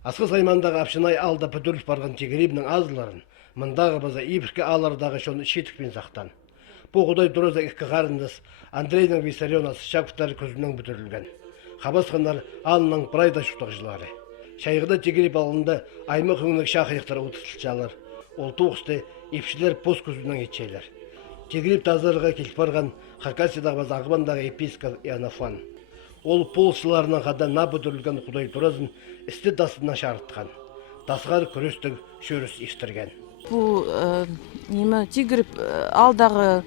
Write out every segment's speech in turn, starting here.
Асқы саймандағы апшынай алда пөтіріліп барған тегеребінің азыларын, мындағы база ибірке алардағы шоны шетікпен сақтан. Бұл құдай тұрыза екі қарындыз Андрейдің Виссарион Шаковтары көзінің бүтірілген. Қабасқандар алының прайда шұқтықжылары. Шайғыда тегереп алында аймақ өңінік шақырықтары ұтысылчалар. Ол тоғысты епшілер пост көзінің етшейлер. Тегереп тазарыға келіп барған Хакасиядағы база ағыбандағы епископ Иоаннафан. Ол полшыларынан қада на бүтірілген құдай тұразын істі дастынан шарытқан. Дасғар күрестің шөріс естірген. Бұл немі тегеріп алдағы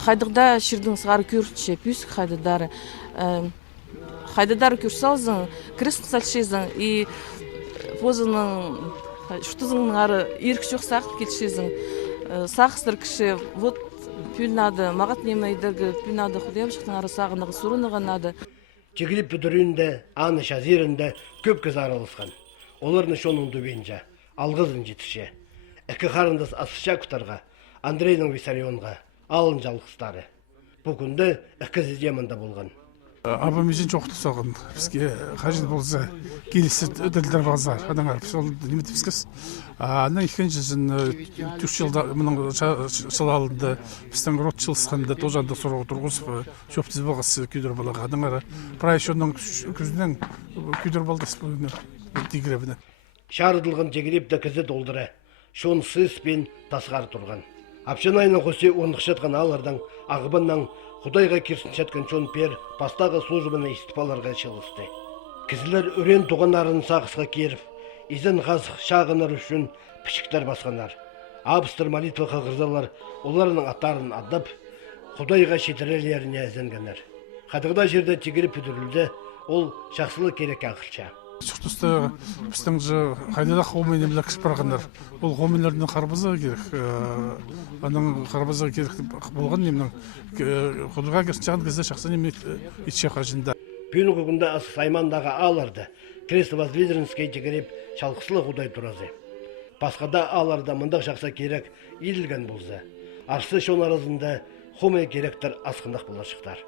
қайдықда шырдың сығары көрші пүйсік қайдыдары. Хайдадар көрсалзың, крест сальшезің, и позының шутызыңның ары еркіш жоқ сақып келшезің, сақыстыр кіші, вот пүлнады, мағат немейдіргі пүлнады құдайымшықтың ары сағынығы сұрынығанады. Тегіліп бүдірінде, аны шазерінде көп кіз аралысқан. Оларны шоның дөбенже, алғызын жетіше. Әкі қарындас асыша күтарға, Андрейдің Виссарионға, алын жалғыстары. Бұл күнді әкі зіздемінде болған. Абамызын жоқты соғын, бізге қажет болса келесі өтелдер бағызар. Адаңар, сол неметі бізгіз. Ана екен жүзін түш жылда мұның шылалында біздің рот жылысқанда тозанды сұрау тұрғызып, шөптіз бағасы күйдір балаға. Адаңар, прайшонның күзінен күйдір балдас бүгіні тегіребіне. Шарыдылған тегірепті кізі долдыры, шон сыз пен тасғар тұрған. Апшанайның қосы ондықшатқан алардан ағыбаннан Құдайға керсін шатқан чон пер пастағы службаны истіпаларға шылысты. Кізілер өрен туғанарын сақысқа керіп, изін қазық шағыныр үшін пішіктер басқанар. Абыстыр молитва қағырзалар оларының аттарын аддап, Құдайға шетірелеріне әзінгенер. Қадығда жерде тегіріп үдірілді, ол шақсылы керек ақылша. Шықтысты біздің қайдада қомейнемлі кіш барғандар. Ол қомейлердің қарбызы керек. Аның қарбызы керек болған немнің құдыға керсін шағын кезде шақсы неме етше қажында. Пүйін құғында асы саймандағы аларды, крест возведерінскей тегереп шалқысылы құдай тұразы. Басқада аларда мындақ шақса керек елілген болса. Арсы шон арасында қомей керектер асқындақ болар шықтар.